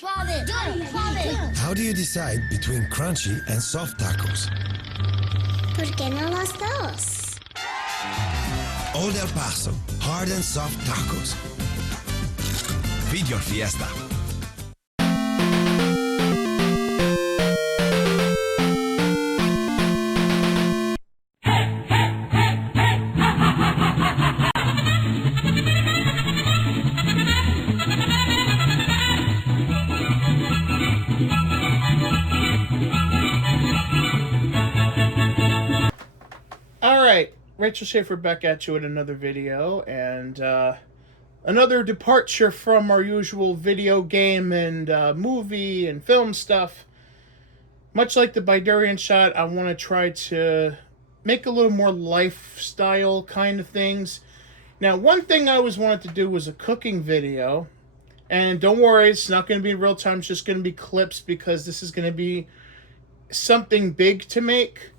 How do you decide between crunchy and soft tacos? ¿Por qué no los dos? Old El Paso, hard and soft tacos. Feed your fiesta. Alright, Rachel Schaefer back at you with another video, and another departure from our usual video game and movie and film stuff. Much like the Bidurian shot, I want to try to make a little more lifestyle kind of things. Now, one thing I always wanted to do was a cooking video, and don't worry, it's not going to be in real time, it's just going to be clips because this is going to be something big to make.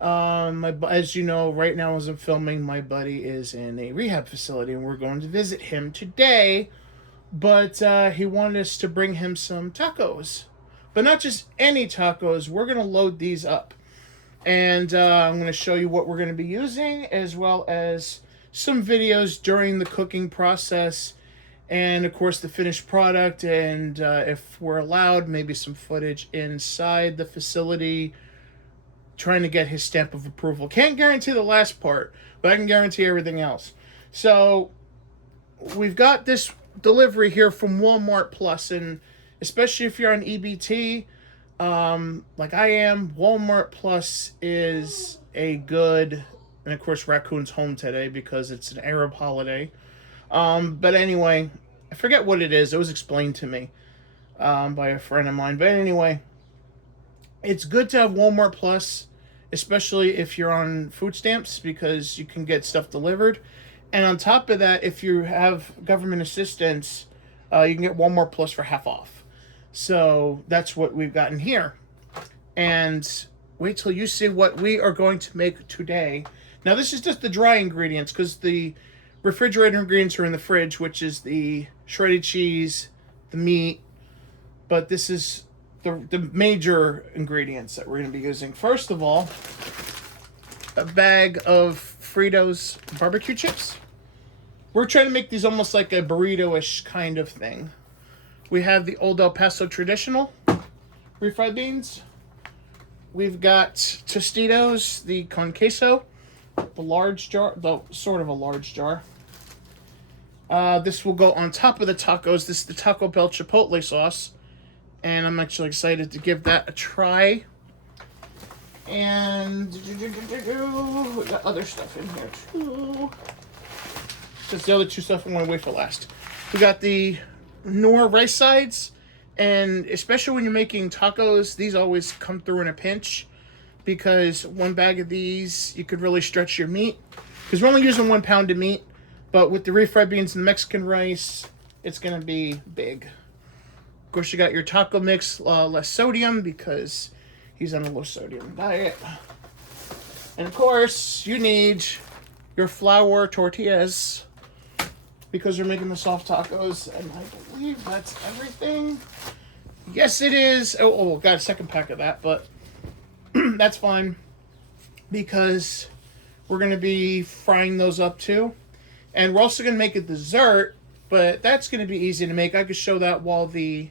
As you know, right now as I'm filming, my buddy is in a rehab facility and we're going to visit him today, but he wanted us to bring him some tacos, but not just any tacos. We're going to load these up, and I'm going to show you what we're going to be using, as well as some videos during the cooking process, and of course the finished product, and if we're allowed, maybe some footage inside the facility, trying to get his stamp of approval. Can't guarantee the last part, but I can guarantee everything else. So we've got this delivery here from Walmart Plus, and especially if you're on EBT, like I am, Walmart Plus is a good, and of course Raccoon's home today because it's an Arab holiday. But anyway, I forget what it is. It was explained to me by a friend of mine. But anyway, it's good to have Walmart Plus, especially if you're on food stamps, because you can get stuff delivered. And on top of that, if you have government assistance, you can get Walmart Plus for half off. So that's what we've gotten here. And wait till you see what we are going to make today. Now, this is just the dry ingredients, because the refrigerator ingredients are in the fridge, which is the shredded cheese, the meat, but this is the major ingredients that we're going to be using. First of all, a bag of Fritos barbecue chips. We're trying to make these almost like a burrito-ish kind of thing. We have the Old El Paso traditional refried beans. We've got Tostitos, the con queso, the large jar, the sort of a large jar. This will go on top of the tacos. This is the Taco Bell Chipotle sauce, and I'm actually excited to give that a try. And we got other stuff in here too. Because the other two stuff I want to wait for last. We got the Knorr rice sides, and especially when you're making tacos, these always come through in a pinch, because one bag of these, you could really stretch your meat. Because we're only using 1 pound of meat, but with the refried beans and the Mexican rice, it's going to be big. Of course, you got your taco mix, less sodium, because he's on a low sodium diet. And of course, you need your flour tortillas, because we're making the soft tacos, and I believe that's everything. Yes, it is. Oh, got a second pack of that, but that's fine, because we're going to be frying those up too. And we're also going to make a dessert, but that's going to be easy to make. I could show that while the,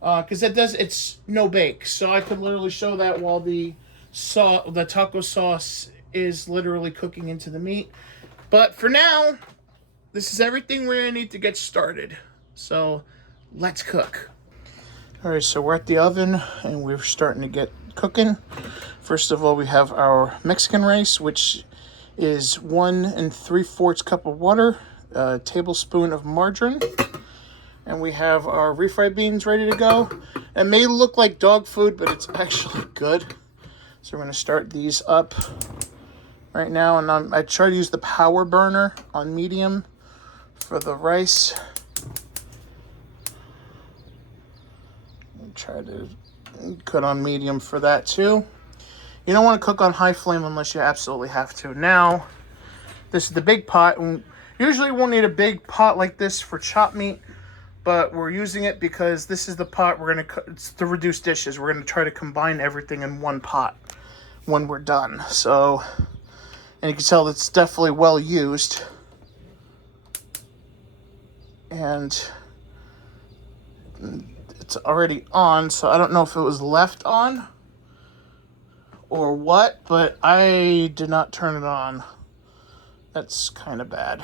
because it's no bake, so I could literally show that while the taco sauce is literally cooking into the meat. But for now, this is everything we're going to need to get started. So let's cook. All right, so we're at the oven and we're starting to get cooking. First of all, we have our Mexican rice, which is 1 3/4 cup of water, a tablespoon of margarine, and we have our refried beans ready to go. It may look like dog food, but it's actually good. So we're going to start these up right now, and I try to use the power burner on medium for the rice. Try to cut on medium for that too. You don't want to cook on high flame unless you absolutely have to. Now, this is the big pot. And usually you won't need a big pot like this for chopped meat, but we're using it because this is the pot we're going to, it's the reduced dishes. We're going to try to combine everything in one pot when we're done. So, and you can tell it's definitely well used. And it's already on, so I don't know if it was left on or what, but I did not turn it on. That's kind of bad.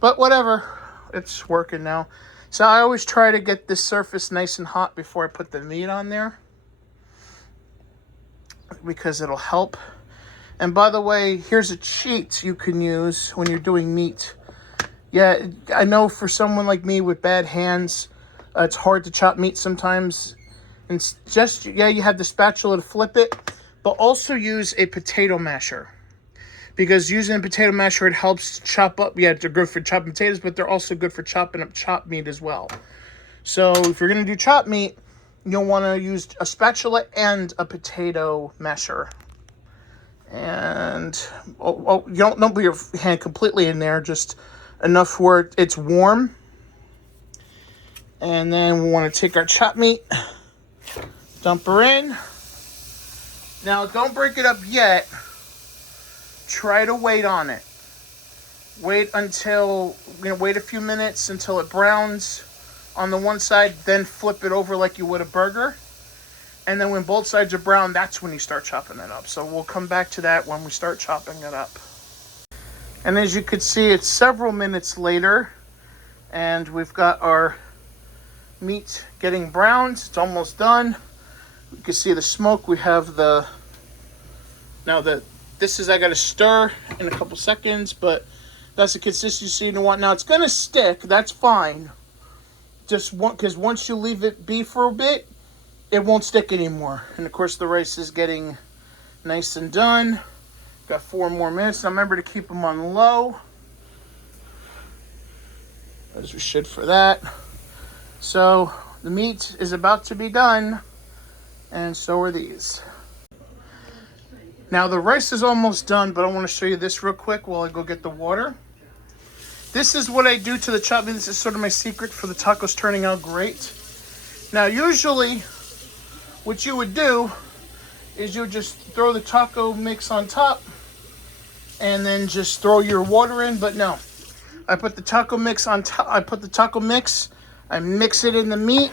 But whatever, it's working now. So I always try to get this surface nice and hot before I put the meat on there, because it'll help. And by the way, here's a cheat you can use when you're doing meat. Yeah, I know for someone like me with bad hands, it's hard to chop meat sometimes. And just, yeah, you have the spatula to flip it, but also use a potato masher. Because using a potato masher, it helps chop up. Yeah, they're good for chopping potatoes, but they're also good for chopping up chopped meat as well. So if you're going to do chopped meat, you'll want to use a spatula and a potato masher. And you don't put your hand completely in there, just enough where it's warm. And then we want to take our chopped meat, dump her in. Now, don't break it up yet. Try to wait on it. Wait until, wait a few minutes until it browns on the one side, then flip it over like you would a burger. And then when both sides are brown, that's when you start chopping it up. So we'll come back to that when we start chopping it up. And as you can see, it's several minutes later, and we've got our meat getting browned. It's almost done. You can see the smoke. We have the, now this is, I got to stir in a couple seconds, but that's the consistency you want. Now it's going to stick. That's fine. Just because once you leave it be for a bit, it won't stick anymore. And of course the rice is getting nice and done. Got 4 more minutes. Now remember to keep them on low, as we should for that. So the meat is about to be done, and so are these. Now the rice is almost done, but I want to show you this real quick while I go get the water. This is what I do to the chopping. This is sort of my secret for the tacos turning out great. Now usually what you would do is you would just throw the taco mix on top and then just throw your water in, but no. I put the taco mix on top. I mix it in the meat,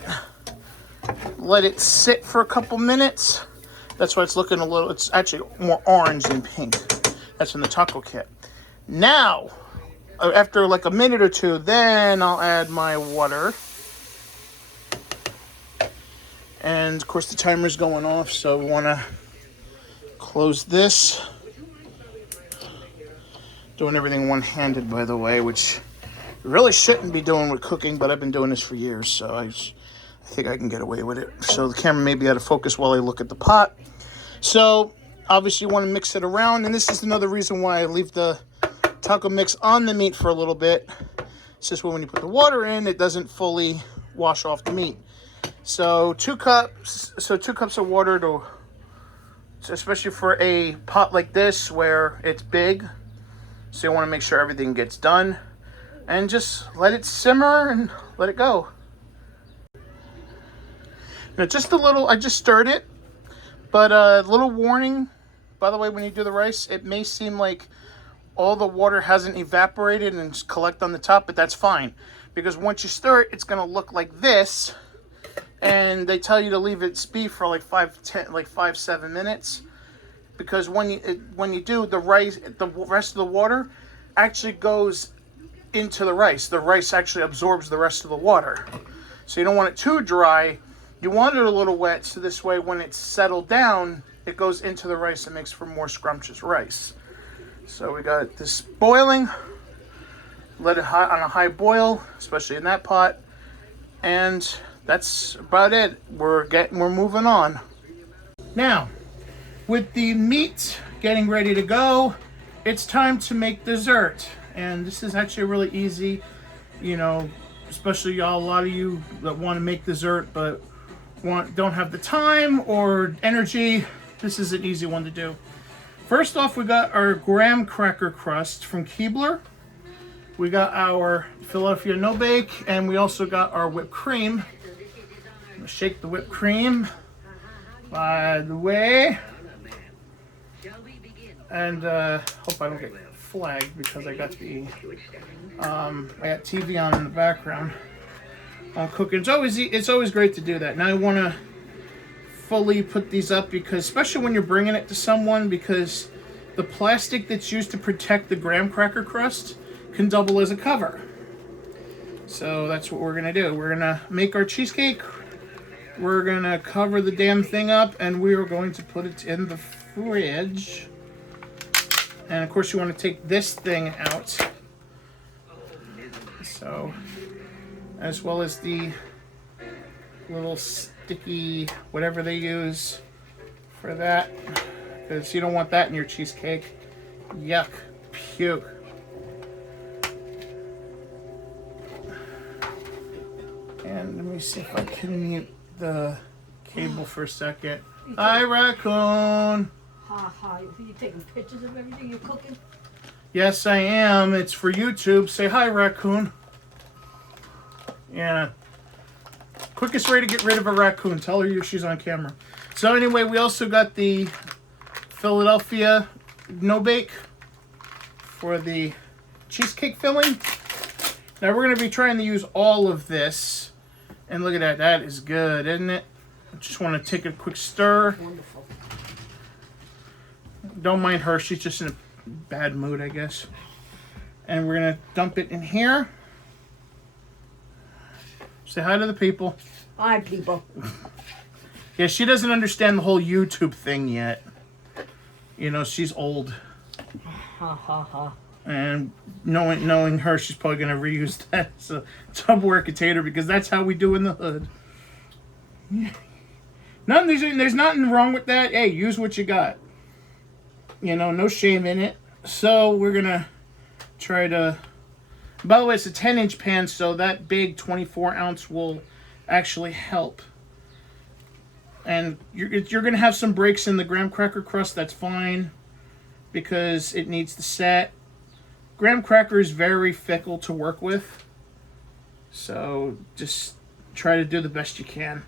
let it sit for a couple minutes. That's why it's looking a little, it's actually more orange than pink. That's in the taco kit. Now, after like a minute or two, then I'll add my water. And of course the timer's going off, so we want to close this. Doing everything one-handed, by the way, which you really shouldn't be doing with cooking, but I've been doing this for years, so I think I can get away with it. So the camera may be out of focus while I look at the pot. So obviously you want to mix it around, and this is another reason why I leave the taco mix on the meat for a little bit. It's just when you put the water in, it doesn't fully wash off the meat. So 2 cups of water, to, especially for a pot like this where it's big. So you want to make sure everything gets done, and just let it simmer and let it go. Now just a little, I just stirred it, but a little warning, by the way, when you do the rice, it may seem like all the water hasn't evaporated and just collect on the top, but that's fine, because once you stir it, it's going to look like this, and they tell you to leave it be for like 5-7 minutes. Because when you do the rice, the rest of the water actually goes into the rice. The rice actually absorbs the rest of the water. So you don't want it too dry. You want it a little wet, so this way when it's settled down, it goes into the rice and makes for more scrumptious rice. So we got this boiling. Let it hot on a high boil, especially in that pot. And that's about it. We're moving on. Now, with the meat getting ready to go, it's time to make dessert. And this is actually really easy, especially y'all, a lot of you that want to make dessert but don't have the time or energy. This is an easy one to do. First off, we got our graham cracker crust from Keebler. We got our Philadelphia no bake, and we also got our whipped cream. I'm gonna shake the whipped cream, by the way. And hope I don't get flagged because I got the I got TV on in the background. Cooking. It's always great to do that. Now I want to fully put these up because, especially when you're bringing it to someone, because the plastic that's used to protect the graham cracker crust can double as a cover. So that's what we're gonna do. We're gonna make our cheesecake. We're gonna cover the damn thing up, and we are going to put it in the fridge. And of course, you want to take this thing out. So, as well as the little sticky whatever they use for that, because you don't want that in your cheesecake. Yuck, puke. And let me see if I can mute the cable for a second. Hi, raccoon. Ha ha, you taking pictures of everything you're cooking? Yes, I am. It's for YouTube. Say hi, raccoon. Yeah. Quickest way to get rid of a raccoon. Tell her she's on camera. So anyway, we also got the Philadelphia no bake for the cheesecake filling. Now we're going to be trying to use all of this. And look at that. That is good, isn't it? I just want to take a quick stir. Wonderful. Don't mind her. She's just in a bad mood, I guess. And we're going to dump it in here. Say hi to the people. Hi, people. Yeah, she doesn't understand the whole YouTube thing yet. You know, she's old. Ha ha ha. And knowing her, she's probably going to reuse that as a Tupperware container because that's how we do in the hood. Yeah. There's nothing wrong with that. Hey, use what you got. You know, no shame in it. So we're going to try to... By the way, it's a 10-inch pan, so that big 24-ounce will actually help. And you're going to have some breaks in the graham cracker crust. That's fine because it needs to set. Graham cracker is very fickle to work with. So just try to do the best you can.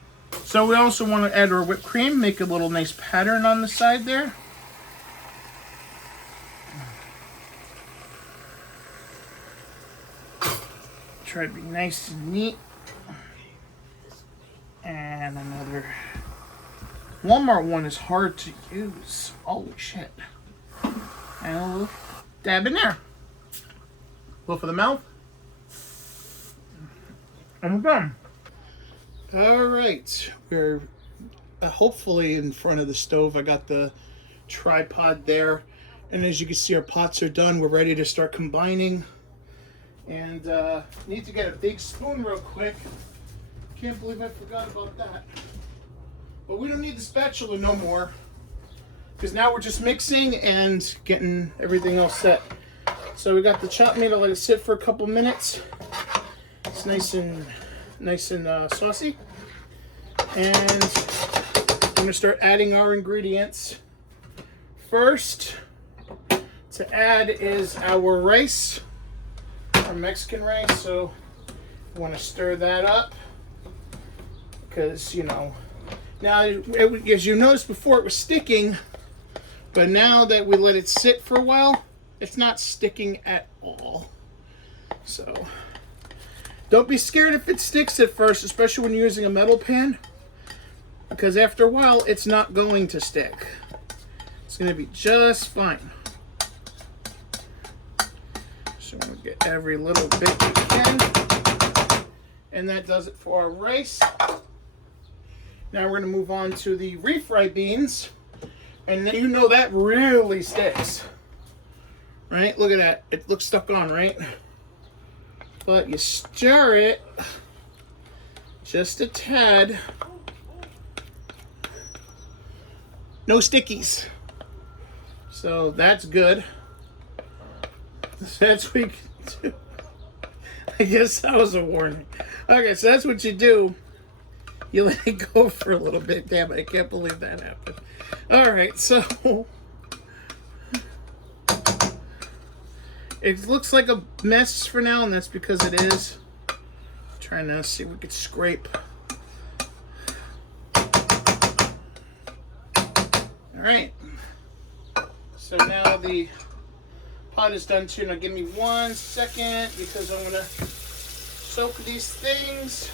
So we also want to add our whipped cream. Make a little nice pattern on the side there. Try to be nice and neat. And another Walmart one is hard to use. Holy shit. And a little dab in there. A little for the mouth. And we're done. Alright. We're hopefully in front of the stove. I got the tripod there. And as you can see, our pots are done. We're ready to start combining. And need to get a big spoon real quick. Can't believe I forgot about that. But we don't need the spatula no more. Because now we're just mixing and getting everything all set. So we got the chopped meat. I'll let it sit for a couple minutes. It's nice and saucy. And I'm going to start adding our ingredients. First to add is our rice. Our Mexican rice, so I want to stir that up because, you know, now as you noticed before it was sticking, but now that we let it sit for a while, it's not sticking at all. So don't be scared if it sticks at first, especially when you're using a metal pan, because after a while it's not going to stick. It's going to be just fine. So I'm going to get every little bit we can. And that does it for our rice. Now we're going to move on to the refried beans. And you know that really sticks. Right? Look at that. It looks stuck on, right? But you stir it just a tad. No stickies. So that's good. That's what we can do. I guess that was a warning. Okay, so that's what you do. You let it go for a little bit. Damn it, I can't believe that happened. Alright, so It looks like a mess for now, and that's because it is. I'm trying to see if we could scrape. Alright. So now the pot is done too. Now give me 1 second because I'm going to soak these things.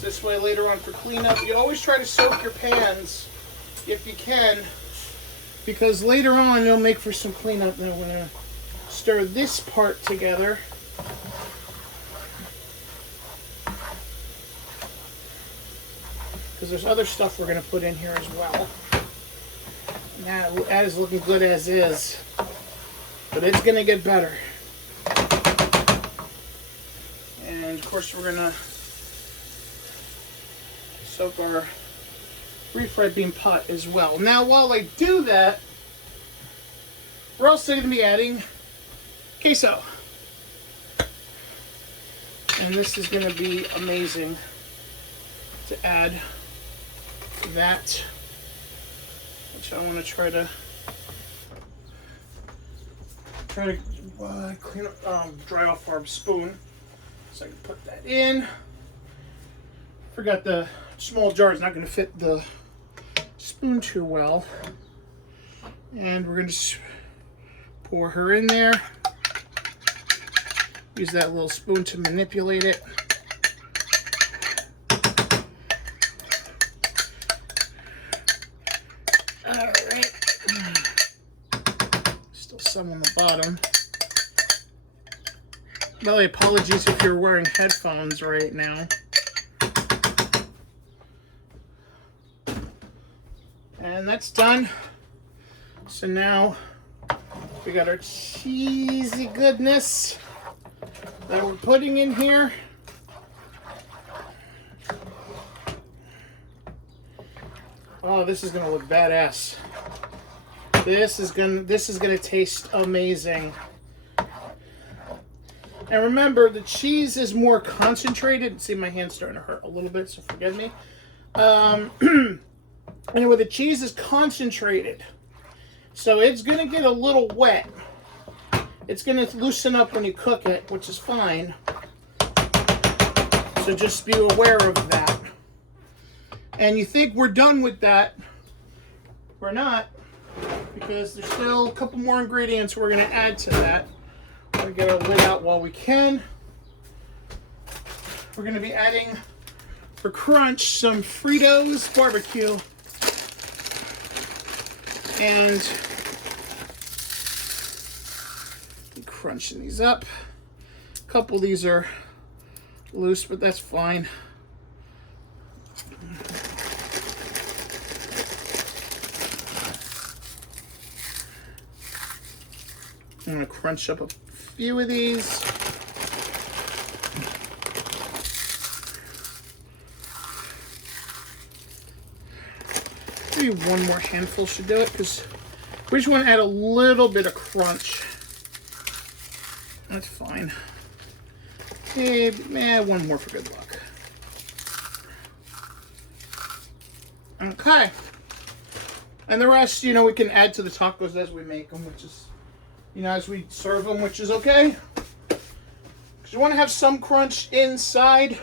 This way later on for cleanup. You always try to soak your pans if you can, because later on they'll make for some cleanup. Now we're going to stir this part together. Because there's other stuff we're going to put in here as well. That is looking good as is, but it's going to get better. And of course we're going to soak our refried bean pot as well. Now while I do that, we're also going to be adding queso. And this is going to be amazing to add that, which I want to try to clean up, dry off our spoon, so I can put that in. Forgot the small jar is not going to fit the spoon too well, and we're going to pour her in there. Use that little spoon to manipulate it. Alright. Still some on the bottom. By the way, apologies if you're wearing headphones right now. And that's done. So now we got our cheesy goodness that we're putting in here. Oh, this is gonna look badass. This is gonna taste amazing. And remember, the cheese is more concentrated. See, my hand's starting to hurt a little bit, so forgive me. Anyway, the cheese is concentrated, so it's gonna get a little wet. It's going to loosen up when you cook it, which is fine. So just be aware of that. And you think we're done with that. We're not, because there's still a couple more ingredients we're going to add to that. We're going to get our lid out while we can. We're going to be adding, for crunch, some Fritos barbecue. And crunching these up. A couple of these are loose, but that's fine. I'm going to crunch up a few of these. Maybe one more handful should do it, because we just want to add a little bit of crunch. That's fine. Hey, one more for good luck. Okay. And the rest, we can add to the tacos as we make them, which is, as we serve them, which is okay. Because you want to have some crunch inside,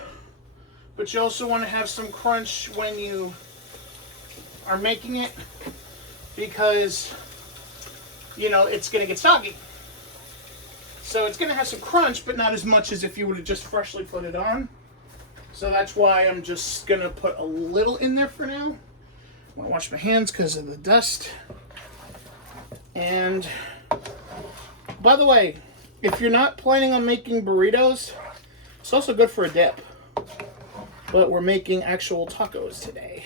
but you also want to have some crunch when you are making it, because, it's going to get soggy. So it's going to have some crunch, but not as much as if you would have just freshly put it on. So that's why I'm just going to put a little in there for now. I want to wash my hands because of the dust. And by the way, if you're not planning on making burritos, it's also good for a dip. But we're making actual tacos today.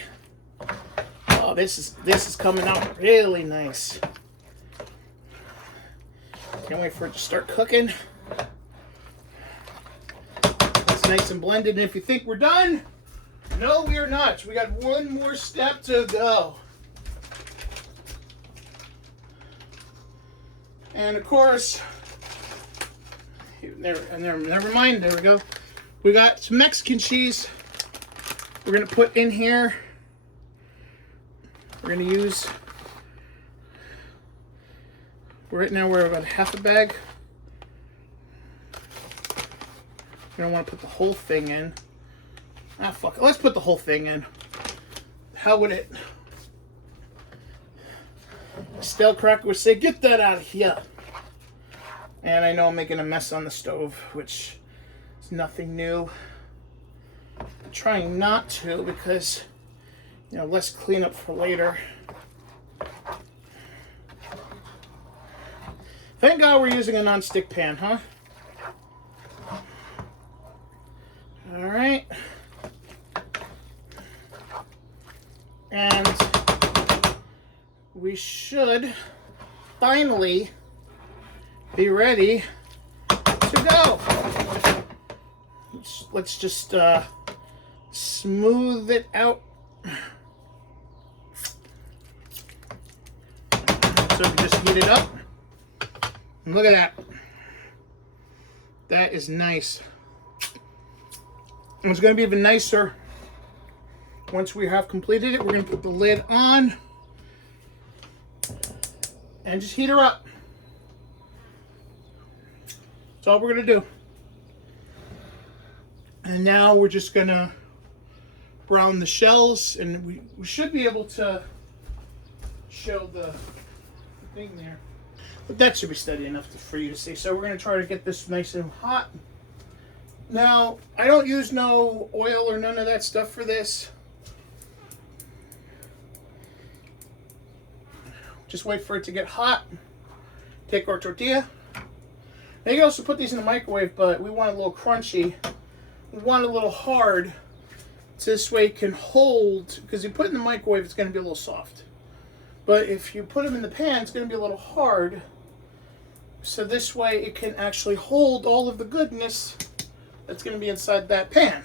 Oh, this is coming out really nice. Can't wait for it to start cooking. It's nice and blended. And if you think we're done, no, we are not. We got one more step to go. And of course, never mind. There we go. We got some Mexican cheese. We're gonna put in here. We're gonna use Right now we're about half a bag. You don't want to put the whole thing in. Ah, fuck it. Let's put the whole thing in. How would it? Stale Cracker would say, "Get that out of here." And I know I'm making a mess on the stove, which is nothing new. I'm trying not to because, you know, less cleanup for later. Thank God we're using a non-stick pan, huh? All right. And we should finally be ready to go. Let's just smooth it out. So we just heat it up. And look at that. That is nice. And it's going to be even nicer once we have completed it. We're going to put the lid on and just heat her up. That's all we're going to do. And now we're just going to brown the shells, and we should be able to show the thing there. But that should be steady enough for you to see. So we're going to try to get this nice and hot. Now, I don't use no oil or none of that stuff for this. Just wait for it to get hot. Take our tortilla. Now you can also put these in the microwave, but we want it a little crunchy. We want it a little hard, so this way it can hold, because you put it in the microwave, it's going to be a little soft. But if you put them in the pan, it's going to be a little hard. So this way it can actually hold all of the goodness that's going to be inside that pan.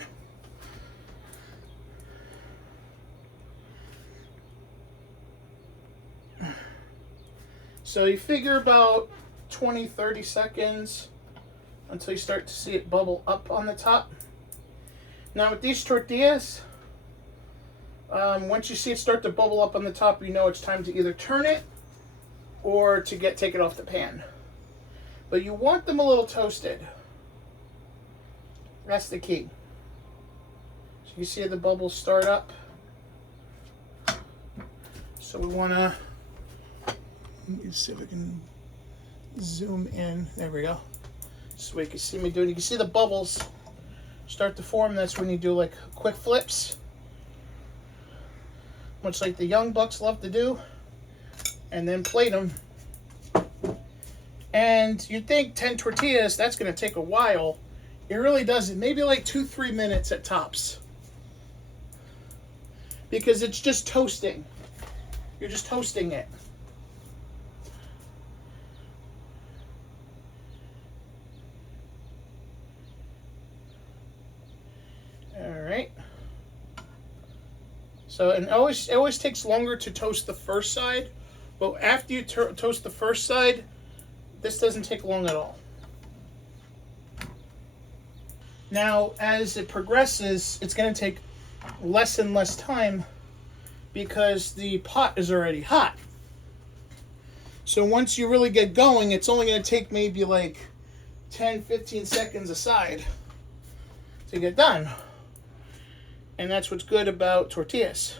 So you figure about 20-30 seconds until you start to see it bubble up on the top. Now with these tortillas, once you see it start to bubble up on the top, you know it's time to either turn it or to take it off the pan. But you want them a little toasted. That's the key. So you see the bubbles start up. So we want to, let me see if I can zoom in. There we go. So you can see me doing it. You can see the bubbles start to form. That's when you do like quick flips, much like the young bucks love to do, and then plate them. And you'd think 10 tortillas, that's going to take a while. It really doesn't. Maybe like 2-3 minutes at tops, because it's just toasting. You're just toasting it. Alright. So, and it always takes longer to toast the first side, but after you toast the first side, this doesn't take long at all. Now, as it progresses, it's going to take less and less time because the pot is already hot. So once you really get going, it's only going to take maybe like 10-15 seconds aside to get done. And that's what's good about tortillas.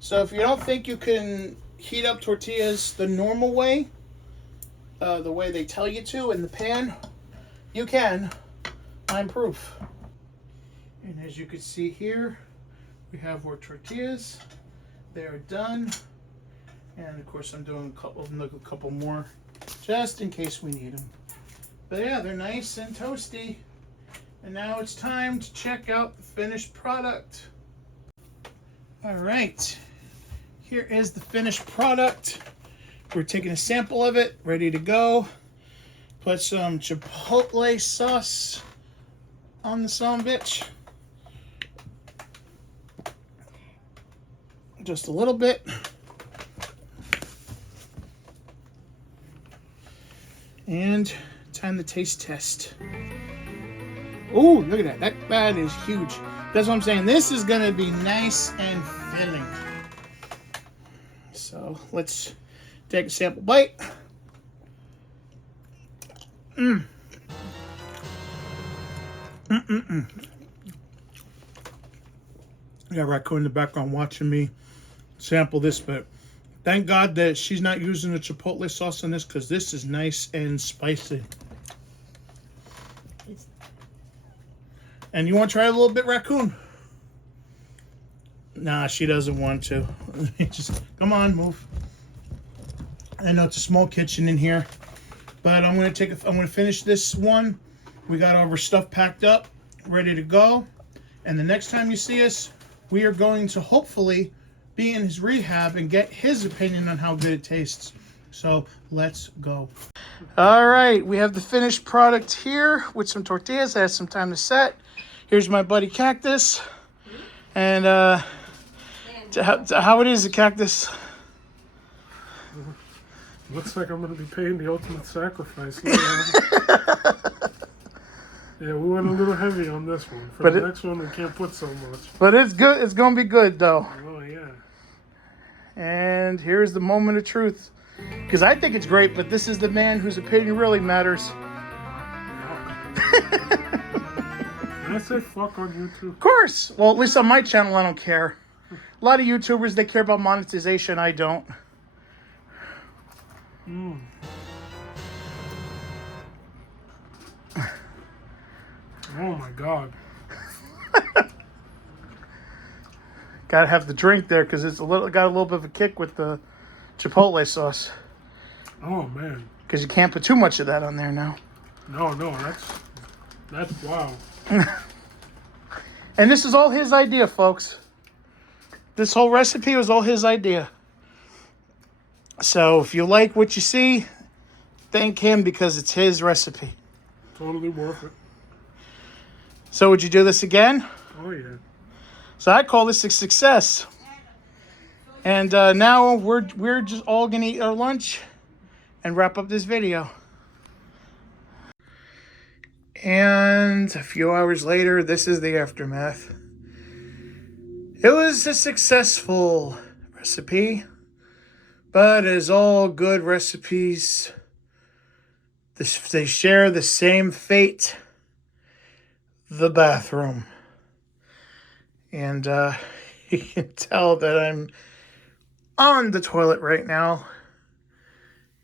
So if you don't think you can heat up tortillas the normal way, the way they tell you to in the pan, you can. I'm proof. And as you can see here, we have our tortillas. They're done. And of course I'm doing a couple more just in case we need them. But yeah, they're nice and toasty. And now it's time to check out the finished product. All right, here is the finished product. We're taking a sample of it, ready to go. Put some chipotle sauce on the sumbitch. Just a little bit. And time to taste test. Oh, look at that. That is huge. That's what I'm saying. This is going to be nice and filling. So let's take a sample bite. I got Raccoon in the background watching me sample this, but thank God that she's not using the chipotle sauce on this, because this is nice and spicy. And you want to try a little bit, Raccoon? Nah, she doesn't want to. Just come on, move. I know it's a small kitchen in here, but I'm gonna finish this one. We got all our stuff packed up, ready to go. And the next time you see us, we are going to hopefully be in his rehab and get his opinion on how good it tastes. So let's go. All right, we have the finished product here with some tortillas. I had some time to set. Here's my buddy Cactus. And how it is, the Cactus? Looks like I'm going to be paying the ultimate sacrifice. Yeah, we went a little heavy on this one. For the next one, we can't put so much. But it's good. It's going to be good, though. Oh, yeah. And here's the moment of truth. Because I think it's great, but this is the man whose opinion really matters. Can I say fuck on YouTube? Of course. Well, at least on my channel, I don't care. A lot of YouTubers, they care about monetization. I don't. Oh my God. Gotta have the drink there because it's got a little bit of a kick with the chipotle sauce. Oh man. Because you can't put too much of that on there now. No, that's wow. And this is all his idea, folks. This whole recipe was all his idea. So if you like what you see, thank him because it's his recipe. Totally worth it. So would you do this again? Oh yeah. So I call this a success. And now we're just all gonna eat our lunch and wrap up this video. And a few hours later, this is the aftermath. It was a successful recipe, but as all good recipes, they share the same fate, the bathroom. And you can tell that I'm on the toilet right now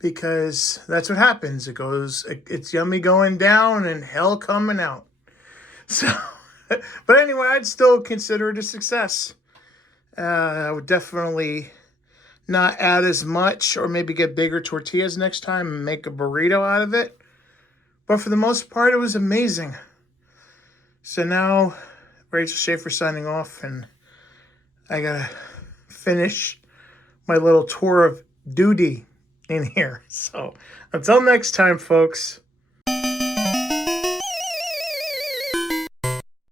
because that's what happens. It's yummy going down and hell coming out. So, but anyway, I'd still consider it a success. I would definitely not add as much, or maybe get bigger tortillas next time and make a burrito out of it. But for the most part, it was amazing. So now, Rachel Schaefer signing off, and I gotta finish my little tour of duty in here. So until next time, folks.